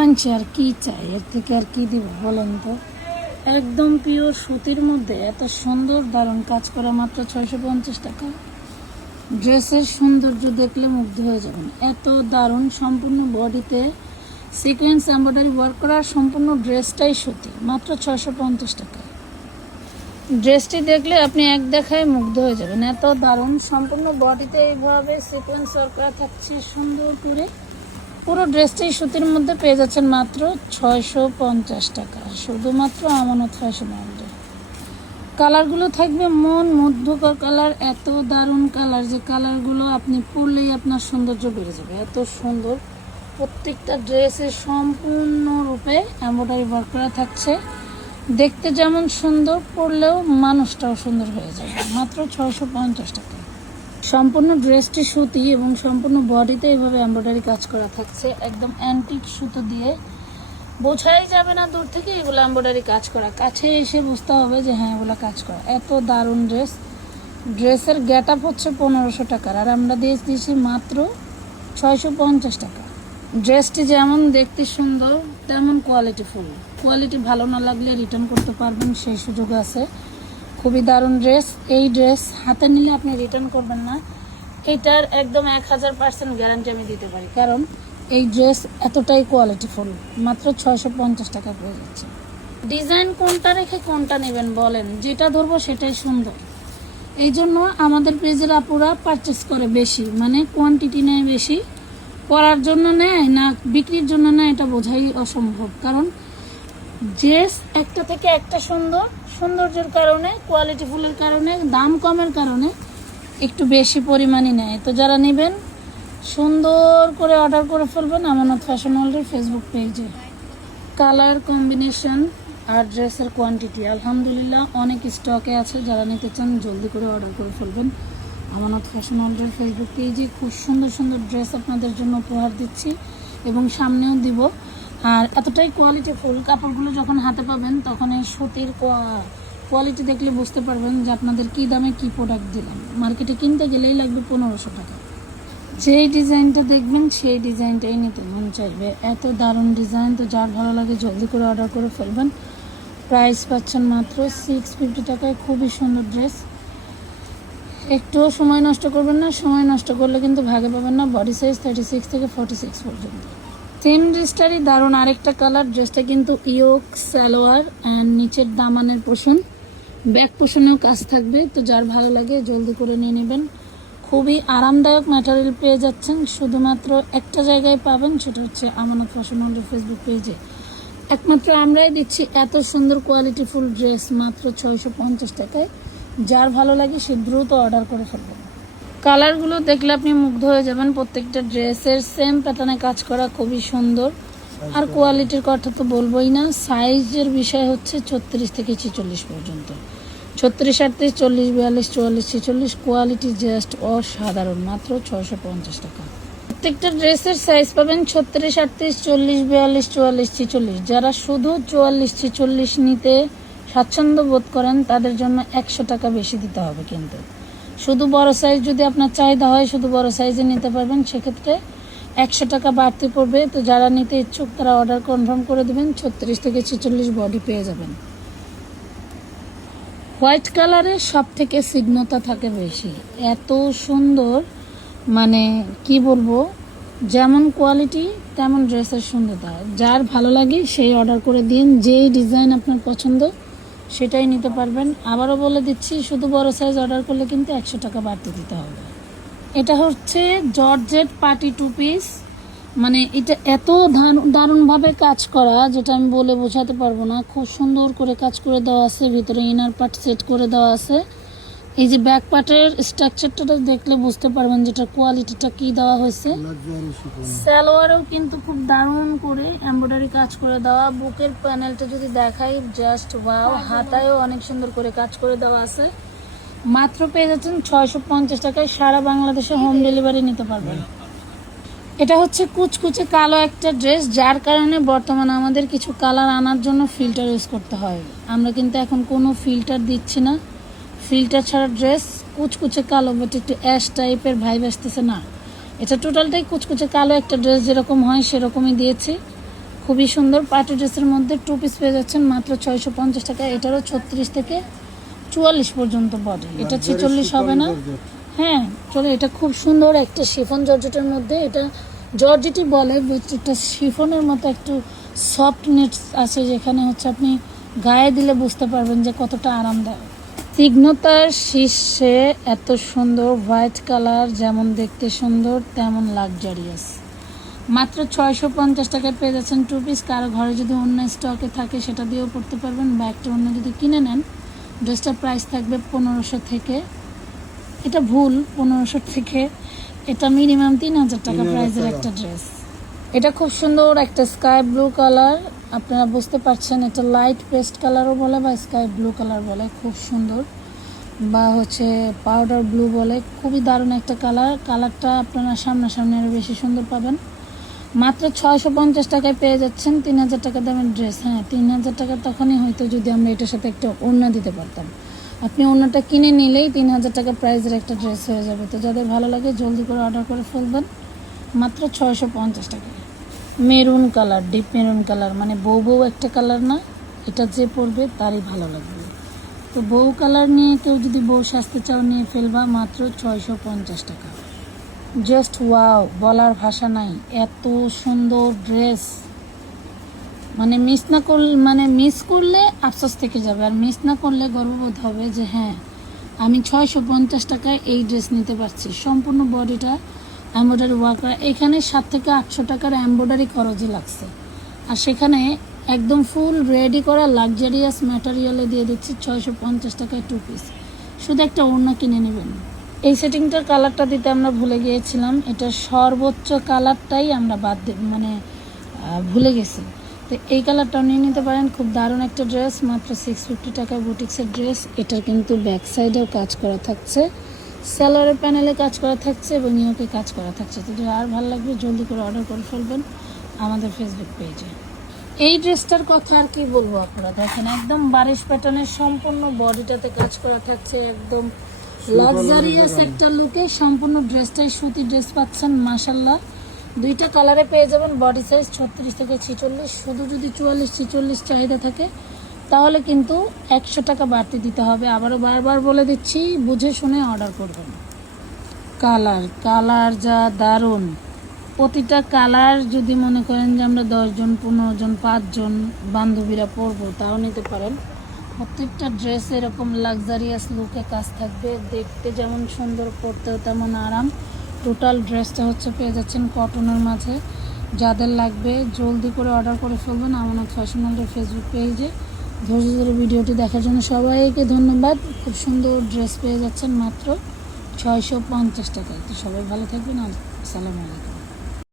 মানছে আর কি চাই, এর থেকে আর কি দিব বলেন তো। একদম পিওর সুতির মধ্যে এত সুন্দর দারুণ কাজ করা, মাত্র 650 টাকা। ড্রেসের সৌন্দর্য দেখলে মুগ্ধ হয়ে যাবেন, এত দারুণ। সম্পূর্ণ বডিতে সিকোয়েন্স এমব্রয়ডারি ওয়ার্ক করা, সম্পূর্ণ ড্রেসটাই সুতি, মাত্র 650 টাকা। ড্রেসটি দেখলে আপনি এক দেখায় মুগ্ধ হয়ে যাবেন, এত দারুণ। সম্পূর্ণ বডিতে এইভাবে সিকোয়েন্স ওয়ার্ক করা থাকছে সুন্দর করে। পুরো ড্রেসটাই সুতির মধ্যে পেয়ে যাচ্ছেন মাত্র 650 টাকা, শুধুমাত্র আমানত ফ্যাশন ওয়ার্ল্ডে। কালারগুলো থাকবে মন মুগ্ধকর কালার, এত দারুণ কালার যে কালারগুলো আপনি পরলেই আপনার সৌন্দর্য বেড়ে যাবে, এত সুন্দর। প্রত্যেকটা ড্রেসে সম্পূর্ণরূপে এমব্রয়ডারি ওয়ার্ক করা থাকছে, দেখতে যেমন সুন্দর, পরলেও মানুষটাও সুন্দর হয়ে যাবে, মাত্র 650 টাকা। সম্পূর্ণ ড্রেসটি সুতি এবং সম্পূর্ণ বডিতে এইভাবে এমব্রয়ডারি কাজ করা থাকছে, একদম অ্যান্টিক সুতো দিয়ে। বোঝাই যাবে না দূর থেকে এগুলো এমব্রয়ডারি কাজ করা, কাছে এসে বুঝতে হবে যে হ্যাঁ এগুলো কাজ করা। এত দারুণ ড্রেস। ড্রেসের গেট আপ হচ্ছে 1500 টাকার, আর আমরা দিয়েছি মাত্র 650 টাকা। ড্রেসটি যেমন দেখতে সুন্দর তেমন কোয়ালিটিফুল। কোয়ালিটি ভালো না লাগলে রিটার্ন করতে পারবেন, সেই সুযোগ আছে। খুবই দারুণ ড্রেস। এই ড্রেস হাতে নিলে আপনি রিটার্ন করবেন না, এটার একদম 1000% গ্যারান্টি আমি দিতে পারি, কারণ এই ড্রেস এতটাই কোয়ালিটিফুল। মাত্র 650 টাকা পেয়ে যাচ্ছে। ডিজাইন কোনটা রেখে কোনটা নেবেন বলেন, যেটা ধরবো সেটাই সুন্দর। এই জন্য আমাদের পেজের আপুরা পারচেস করে বেশি, মানে কোয়ান্টিটি নেয় বেশি। পরার জন্য নেয় না বিক্রির জন্য নেয় এটা বোঝাই অসম্ভব, কারণ ড্রেস একটা থেকে একটা সুন্দর, সৌন্দর্যের কারণে, কোয়ালিটিফুলের কারণে, দাম কমের কারণে একটু বেশি পরিমাণই নেয়। তো যারা নেবেন সুন্দর করে অর্ডার করে ফেলবেন আমানত ফ্যাশন ওয়ার্ল্ডের ফেসবুক পেজে। কালার কম্বিনেশন আর ড্রেসের কোয়ান্টিটি আলহামদুলিল্লাহ অনেক স্টকে আছে, যারা নিতে চান জলদি করে অর্ডার করে ফেলবেন আমানত ফ্যাশন ওয়ার্ল্ডের ফেসবুক পেজে। খুব সুন্দর সুন্দর ড্রেস আপনাদের জন্য উপহার দিচ্ছি এবং সামনেও দিব। আর এতটাই কোয়ালিটিফুল, কাপড়গুলো যখন হাতে পাবেন তখন এই সুতির কোয়ালিটি দেখলে বুঝতে পারবেন যে আপনাদের কী দামে কী প্রোডাক্ট দিলাম। মার্কেটে কিনতে গেলেই লাগবে 1500 টাকা। যেই ডিজাইনটা দেখবেন সেই ডিজাইনটাই নিতে মন চাইবে, এত দারুণ ডিজাইন। তো যার ভালো লাগে জলদি করে অর্ডার করে ফেলবেন। প্রাইস পাচ্ছেন মাত্র 650 টাকায়, খুবই সুন্দর ড্রেস। একটুও সময় নষ্ট করবেন না, সময় নষ্ট করলে কিন্তু ভাগে পাবেন না। বডি সাইজ 36 থেকে 46 পর্যন্ত। সেম ড্রেসটারই দারুণ আরেকটা কালার। ড্রেসটা কিন্তু ইয়োক সালোয়ার অ্যান্ড নিচের দামানের পোষণ, ব্যাক পোষণেও কাজ থাকবে। তো যার ভালো লাগে জলদি করে নিয়ে নেবেন। খুবই আরামদায়ক ম্যাটেরিয়াল পেয়ে যাচ্ছেন, শুধুমাত্র একটা জায়গায় পাবেন, সেটা হচ্ছে আমানত ফ্যাশন ওয়ার্ল্ডের ফেসবুক পেজে। একমাত্র আমরাই দিচ্ছি এত সুন্দর কোয়ালিটিফুল ড্রেস মাত্র 650 টাকায়। যার ভালো লাগে সে দ্রুত অর্ডার করে ফেলবেন। কালারগুলো দেখলে আপনি মুগ্ধ হয়ে যাবেন। প্রত্যেকটা ড্রেসের সেম প্যাটার্নে কাজ করা, খুবই সুন্দর। আর কোয়ালিটির কথা তো বলবোই না। সাইজের বিষয় হচ্ছে 34 থেকে 46 পর্যন্ত। 36, 38, 40, 42, 44, 46 কোয়ালিটি জাস্ট অসাধারণ, মাত্র 650 টাকা। প্রত্যেকটা ড্রেসের সাইজ পাবেন 36, 38, 40, 42, 44, 46। যারা শুধু 44, 46 নিতে স্বাচ্ছন্দ্য বোধ করেন তাদের জন্য 100 টাকা বেশি দিতে হবে। কিন্তু শুধু বড় সাইজ যদি আপনার চাহিদা হয় শুধু বড় সাইজে নিতে পারবেন, সেক্ষেত্রে 100 টাকা বাড়তি পড়বে। তো যারা নিতে ইচ্ছুক তারা অর্ডার কনফার্ম করে দেবেন। 36 থেকে 46 বডি পেয়ে যাবেন। হোয়াইট কালারে সব থেকে সিগ্নতা থাকে বেশি, এত সুন্দর, মানে কি বলবো, যেমন কোয়ালিটি তেমন ড্রেসের সুন্দরতা। যার ভালো লাগে সেই অর্ডার করে দিন, যেই ডিজাইন আপনার পছন্দ সেটাই নিতে পারবেন। আবারও বলে দিচ্ছি, শুধু বড় সাইজ অর্ডার করলে কিন্তু 100 টাকা বাড়তি দিতে হবে। এটা হচ্ছে জর্জেট পার্টি 2 পিস, মানে এটা এত দারুণভাবে কাজ করা যেটা আমি বলে বোঝাতে পারবো না। খুব সুন্দর করে কাজ করে দেওয়া আছে, ভিতরে ইনার পার্ট সেট করে দেওয়া আছে। এই যে ব্যাক পার্টের স্ট্রাকচারটা দেখলে বুঝতে পারবেন যেটা কোয়ালিটিটা কি দেওয়া হয়েছে। সালোয়ারেও কিন্তু খুব দারুণ করে এমব্রয়ডারি কাজ করে দেওয়া। বুকের প্যানেলটা যদি দেখাই জাস্ট ওয়াও। হাতায়ও অনেক সুন্দর করে কাজ করে দেওয়া আছে। মাত্র পেয়ে যাচ্ছেন 650 টাকায়। সারা বাংলাদেশে হোম ডেলিভারি নিতে পারবেন। এটা হচ্ছে কুচকুচে কালো একটা ড্রেস, যার কারণে বর্তমানে আমাদের কিছু কালার আনার জন্য ফিল্টার ইউজ করতে হয়। আমরা কিন্তু এখন কোনো ফিল্টার দিচ্ছি না। ফিল্টার ছাড়া ড্রেস কুচকুচে কালো, বাট একটু অ্যাশ টাইপের ভাইব আসতেছে না। এটা টোটালটাই কুচকুচে কালো একটা ড্রেস, যেরকম হয় সেরকমই দিয়েছি। খুবই সুন্দর পার্টি ড্রেসের মধ্যে 2 পিস পেয়ে যাচ্ছেন মাত্র 650 টাকা। এটারও 36 থেকে 44 পর্যন্ত বডি, এটা 46 হবে না। হ্যাঁ চলো, এটা খুব সুন্দর একটা শিফন জর্জেটের মধ্যে, এটা জর্জেটই বলে, এটা শিফনের মতো একটু সফট নেট আছে, যেখানে হচ্ছে আপনি গায়ে দিলে বুঝতে পারবেন যে কতটা আরামদায়ক। তীক্ষ্ণতার শীর্ষে এত সুন্দর হোয়াইট কালার, যেমন দেখতে সুন্দর তেমন লাক্সারিয়াস। মাত্র 650 টাকায় পেয়ে যাচ্ছেন 2 পিস। কারো ঘরে যদি অন্য স্টকে থাকে সেটা দিয়েও পড়তে পারবেন, বা একটা অন্য যদি কিনে নেন ড্রেসটার প্রাইস থাকবে 1500 থেকে, এটা ভুল, 1500 থেকে, এটা মিনিমাম 3000 টাকা প্রাইসের একটা ড্রেস। এটা খুব সুন্দর একটা স্কাই ব্লু কালার, আপনারা বুঝতে পারছেন, এটা লাইট পেস্ট কালারও বলে বা স্কাই ব্লু কালার বলে, খুব সুন্দর, বা হচ্ছে পাউডার ব্লু বলে, খুবই দারুণ একটা কালার। কালারটা আপনারা সামনাসামনি আরও বেশি সুন্দর পাবেন। মাত্র 650 টাকায় পেয়ে যাচ্ছেন 3000 টাকা দামের ড্রেস। হ্যাঁ 3000 টাকা তখনই হয়তো যদি আমরা এটার সাথে একটা ওড়না দিতে পারতাম। আপনি ওড়নাটা কিনে নিলেই 3000 টাকা প্রাইসের একটা ড্রেস হয়ে যাবে। তো যাদের ভালো লাগে জলদি করে অর্ডার করে ফেলবেন, মাত্র 650 টাকা। Maroon colour, deep maroon colour, মানে বউ বউ একটা কালার না, এটা যে পরবে তারই ভালো লাগবে। তো বউ কালার নিয়ে কেউ যদি বউ সাজতে চাও নিয়ে ফেলবা, মাত্র 650 টাকা। জাস্ট ওয়াও, বলার ভাষা নাই, এত সুন্দর ড্রেস, মানে মিস করলে আফসোস থেকে যাবে, আর মিস না করলে গর্ববোধ হবে যে হ্যাঁ আমি 650 টাকায় এই ড্রেস নিতে পারছি। সম্পূর্ণ বডিটা এমব্রয়ডারি ওয়ার্ক করা, এখানে 700 থেকে 800 টাকার এমব্রয়ডারি খরচই লাগছে, আর সেখানে একদম ফুল রেডি করা লাক্সারিয়াস ম্যাটেরিয়ালে দিয়ে দিচ্ছি 650 টাকায় 2 পিস। শুধু একটা ওড়না কিনে নেবেন। এই সেটিংটার কালারটা দিতে আমরা ভুলে গিয়েছিলাম, এটা সর্বোচ্চ কালারটাই আমরা ভুলে গেছি। তো এই কালারটাও নিয়ে নিতে পারেন, খুব দারুণ একটা ড্রেস, মাত্র 650 টাকায় বুটিক্সের ড্রেস। এটা কিন্তু ব্যাক সাইডেও কাজ করা থাকছে, সেলোয়ারের প্যানেলে কাজ করা থাকছে এবং ইয়োকে কাজ করা থাকছে। তো আর ভালো লাগবে জলদি করে অর্ডার করে ফেলবেন আমাদের ফেসবুক পেজে। এই ড্রেসটার কথা আর কি বলবো, আপনারা দেখেন একদম বারিশ প্যাটার্নের সম্পূর্ণ বডিটাতে কাজ করা থাকছে, একদম লাক্সারিয়াস একটা লুকে সম্পূর্ণ ড্রেসটাই সুতি ড্রেস পাচ্ছেন মাশাল্লাহ। দুইটা কালারে পেয়ে যাবেন, বডি সাইজ 36 থেকে 46। শুধু যদি 44-46 চাহিদা থাকে তাহলে কিন্তু 100 টাকা বাড়তি দিতে হবে। আবারও বারবার বলে দিচ্ছি, বুঝে শুনে অর্ডার করবেন। কালার যা দারুণ, প্রতিটা কালার যদি মনে করেন যে আমরা 10 জন 15 জন 5 জন বান্ধবীরা পরবো তাও নিতে পারেন। প্রত্যেকটা ড্রেস এরকম লাক্সারিয়াস লুকে কাজ থাকবে, দেখতে যেমন সুন্দর, পরতেও তেমন আরাম। টোটাল ড্রেসটা হচ্ছে পেয়ে যাচ্ছেন কটনের মাঝে। যাদের লাগবে জলদি করে অর্ডার করে ফেলবেন আমানত ফ্যাশন ওয়ার্ল্ডের ফেসবুক পেজে। ধৈর্য ধরে ভিডিওটি দেখার জন্য সবাইকে ধন্যবাদ। খুব সুন্দর ড্রেস পেয়ে যাচ্ছেন মাত্র 650 টাকায়। তো সবাই ভালো থাকবেন, আসসালামু আলাইকুম।